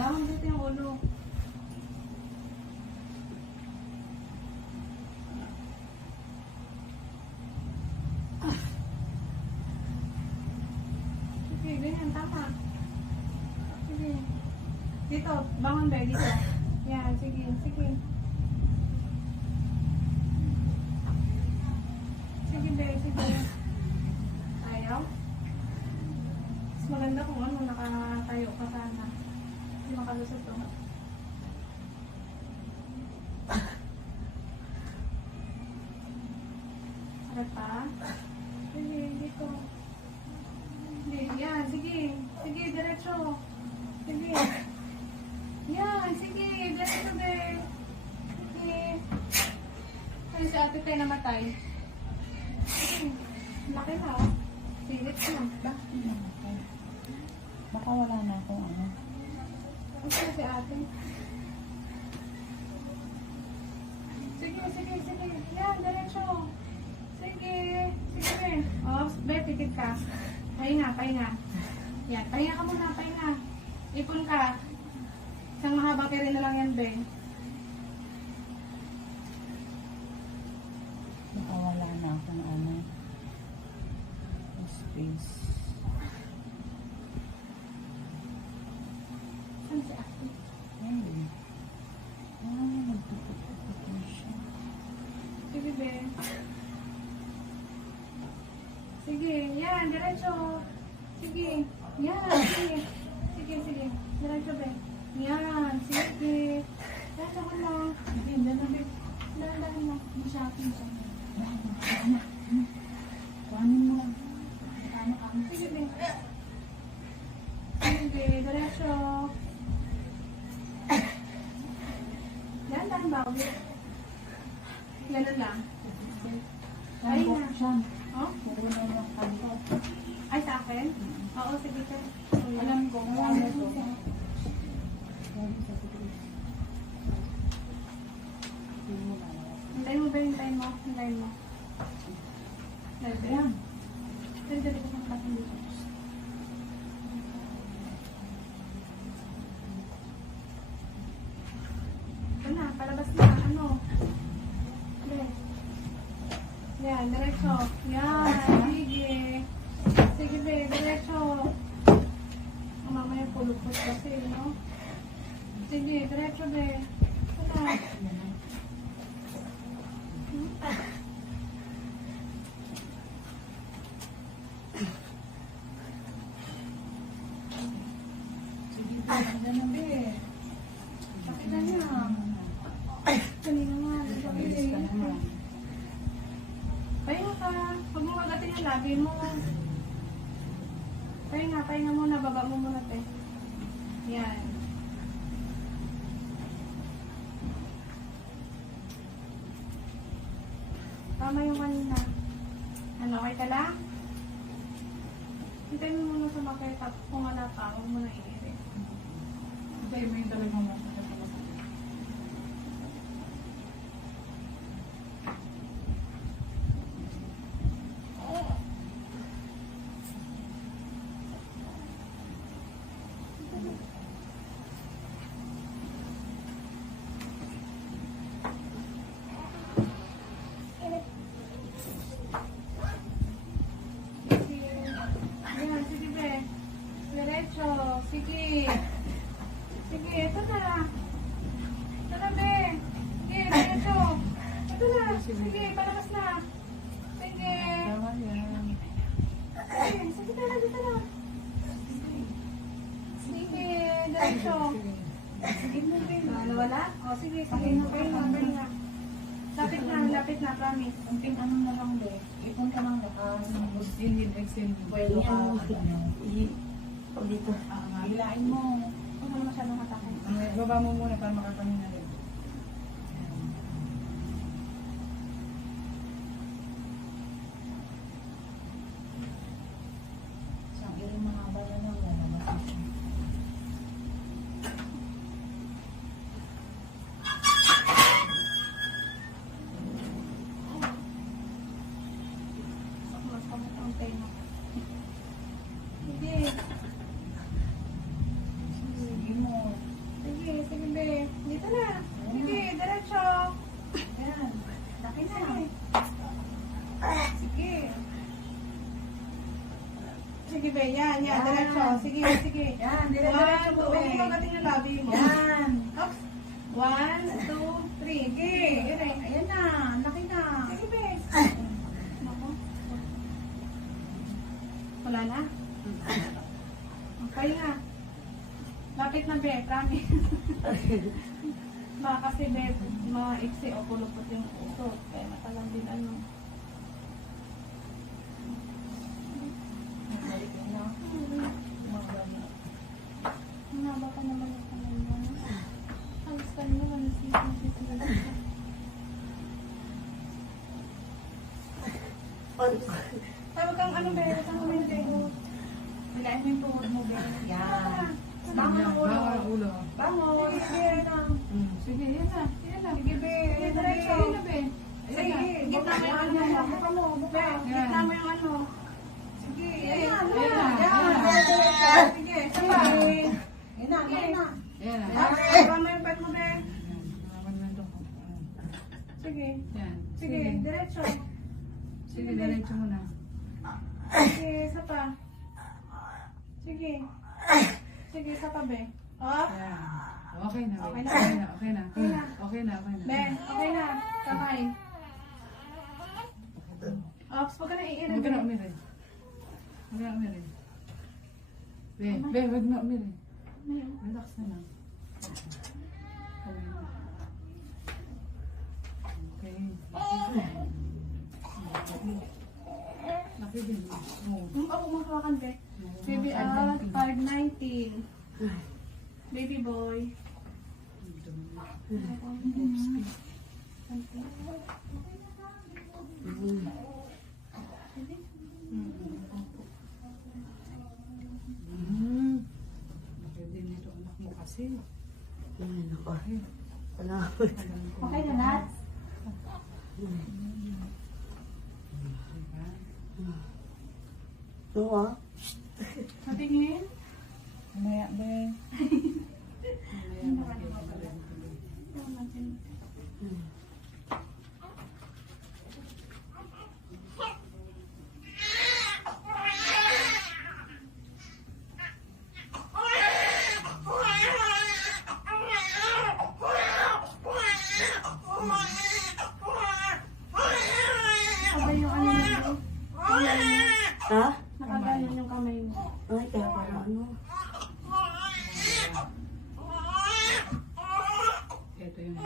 Bangon dito yung ulo. Sige, ganyan, tama. Sige. Dito, bangon ba? Dito. Yan, sige, sige. Sige, be, sige. Ayaw? Mas maganda kung ano, nakatayo ka sana. Hindi makalusot to. Sakit pa? Sige, dito. Sige, yan, sige. Sige, diretso. Sige. Yan, sige, diretso, be. Sige. Ay, si ate tayo namatay. Sige. Laki na, oh. Silit na. Baka wala na akong ano. Ano si ate? Sige, sige, sige. Yan, diretso. Sige. Sige, be. Oh, be, pikit ka. Pahinga, pahinga. Yan, pahinga ka muna, pahinga. Ipon ka. Isang mahaba ka rin na lang yan, be. Baka wala na akong ano. Space. Saan si ate? Ayun. Nagtututututu siya. Sige, be. Sige, yan, diretso. Sige, yan, sige. Sige, sige. Diretso, be. Yan, sige. Diretso ko lang. Hindi, dalabi. Dalabi mo. Masyapin siya. Kuhanin mo lang. Sige, be. Sige, diretso. Yan, dahil ba ako? Ganun lang. Ay, na. Siya. Oh? Puro na yung kanto. Ay, sa akin? Oo, sige ka. Alam ko kung ano to. Hintayin mo ba? Hintayin mo? Hintayin mo. Dali, Ayan. dali ko sa klaseng dito. Ito na, palabas na. Ano? Dali. Yan, diretso. Yan, sige. Sige, be, diretso. Oh, mamaya pulupot kasi, no? Sige, diretso, be. Ito na. Ganun din. Bakit na niya? Kanina nga, bakit eh? Pahinga ka. Huwag mo kagatin yung labi mo. Pahinga muna. Baba mo muna, te. Yan. Tama yung kanina. Ano, okay ka lang? Hintayin mo muna sa makita. Kung wala pa, huwag mo na iirin. Hindi, may talagang masakit. Ayan, sige be. Diretso. Sige. Sige, ito na. Ito na be. Sige, diretso. Ito na. Sige, palabas na. Sige. Tama yan. Sige, sige na, dito na. Sige, diretso. Sige mo be. Wala? O, sige, sige. Pahinga. Lapit na, promise. Ang ano na lang be. Ipon ka lang lakas. Extended. Pwede ka. Dito. Hilain mo. Huwag mo masyadong hatakin. Baba mo muna para makakamin na rin. Sa ilang mga bala na wala. Mas pamit ang tenga. Sige. Sige mo. be. Yan. Yan. Diretso. Sige, sige. Yan, dire-diretso mo, Huwag be. mo magating yung labi mo. Yan. Oops. 1, 2, 3. Sige. Dire. Ayan na, ang laki na. Sige, be. Naku. Wala na? Okay nga. Lapit na, be. Promise. Baka kasi, be, maiksi o pulupot yung uso. Kaya matalang din ano. Balik na. Magana. Mahaba ka naman yung kamay mo. Alis ka naman. Nasisip. Tawag kang ano, be. Tawag kang mente. Hilahin mo yung tuhod mo, be. Yan. Bangon ang ulo. Bawal ulo. Bangon. Sige, be. Ano? Sige, yan na. Yan na. Sige, be. Sige, diretso. Sige na, be. Sige, gitna mo yung ano. Buka mo, buka. Gitna mo yung ano. Sige, Ayan. ayan. Yan. Yan. Sige, sama. Yan na, yan na. Yan na. Tama mo yung pet mo, be. Hawakan mo ito. Sige. Yan. Sige, diretso. Sige, diretso mo na. Sige, isa pa. Sige. Sige, isa pa, be. Oh. Yan. Okay na. Okay na. Okay na. Okay na. Okay na. Okay na. Okay na. Be, okay na. Kamay. Ops, huwag ka na iirin. Huwag ka na umirin. Huwag ka na umirin. Be, huwag na umirin. Relax na lang. Okay. Laki din. Oo. Ako makawakan, be. Baby, 519. Baby boy. Laki din nito anak mo kasi. Okay na, Nat? Diba? Matingin? Mamaya, be. Sabay yung ano mo. Kamay mo. Ha? Nakaganon yung kamay mo. Ay, kaya pala ano? Ito yung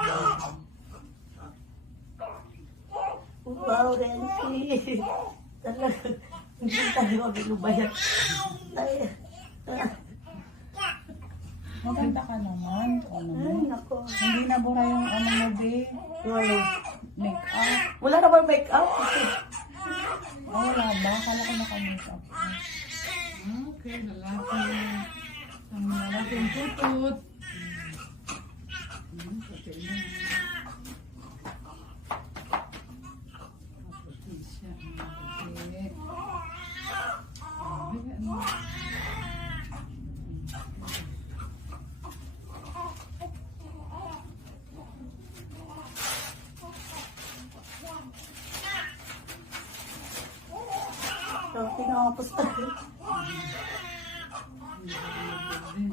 Wow, Renzi. Talaga, hindi talaga binubayat. Ay, Maganda ka naman. Ano mo? ay, nako. Hindi nabura yung ano mo, be. Wala. Make-up. Wala na ba make-up? Oh, wala ba? Akala ko naka-make-up. okay, lalaki. Ang lalaking tutut. Puti na. Puti siya. Puti. Ay, ano? So, tinapos tayo. Ay,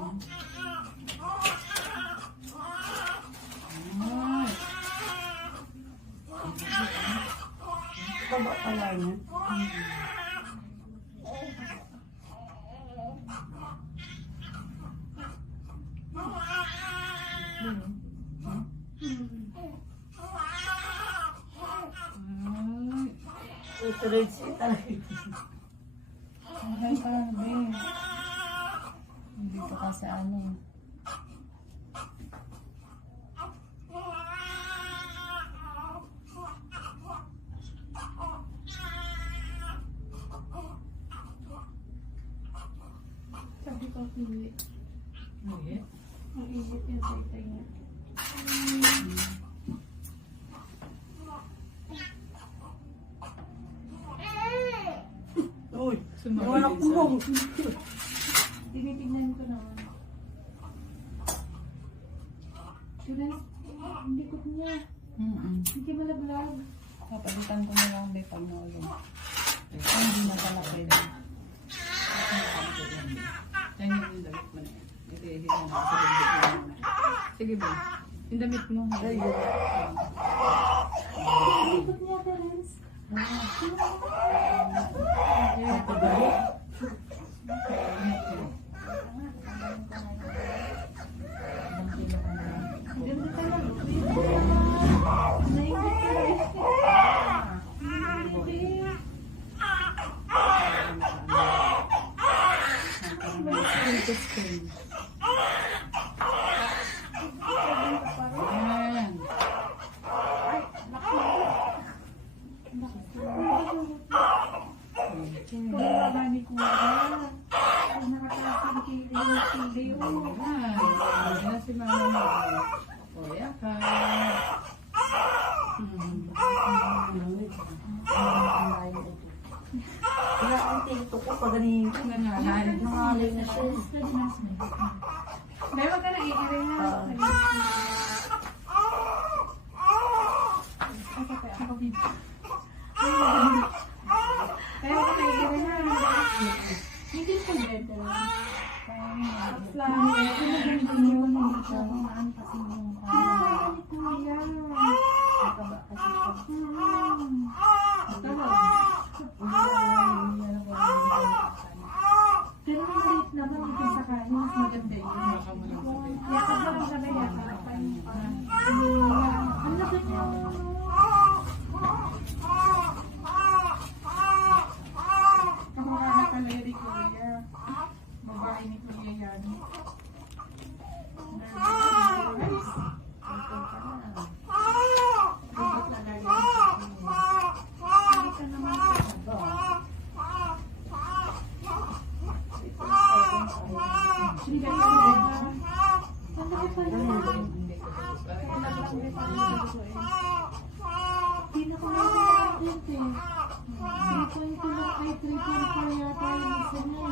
Baba pala niya. ay. Ito, Renzi, talaga. Okay ka, be. Hindi ka kasi ano. Sabi ko, hindi. Ay, Ang init yung tay niya. Uy, Sumabi yung anak din mo. Tinitignan ko naman. Tulan, ang likod niya. Hindi malaglag. Papalitan ko na lang, be, pag naulog. Ay, hindi na pala pwede. Sige ba? Yung damit mo. Ay, yun. Ikot niya, Terence. Ganda talaga. Ayan. Wala ni Kuya. Ay, nakataas ang kili. Ayan. Ayan si mama mo. O, yaka. Wala ang tito ko pag ganito. Nangangalit. Nangalay na siya. Dahil wag ka na iirin na. Ako, baby. Dahil wag ka na iirin na. Hindi ko better. Lang. Ito na ganito yung mga kumaan kasi yung Kuya. Nakaba kasi siya. Pero ang liit naman ito sa kanya. Mas maganda yun. Baka mo lang sabihin. Yakap na lang sabi yakap. Ang laki niya. Kamukha pala yun ni Kuya. Babae ni Kuya yan. Hindi ka ang laki pala. Hindi ko tapos. Hindi na ko nakakakit eh. 3.2 ay 3.4 yata yung isa niya.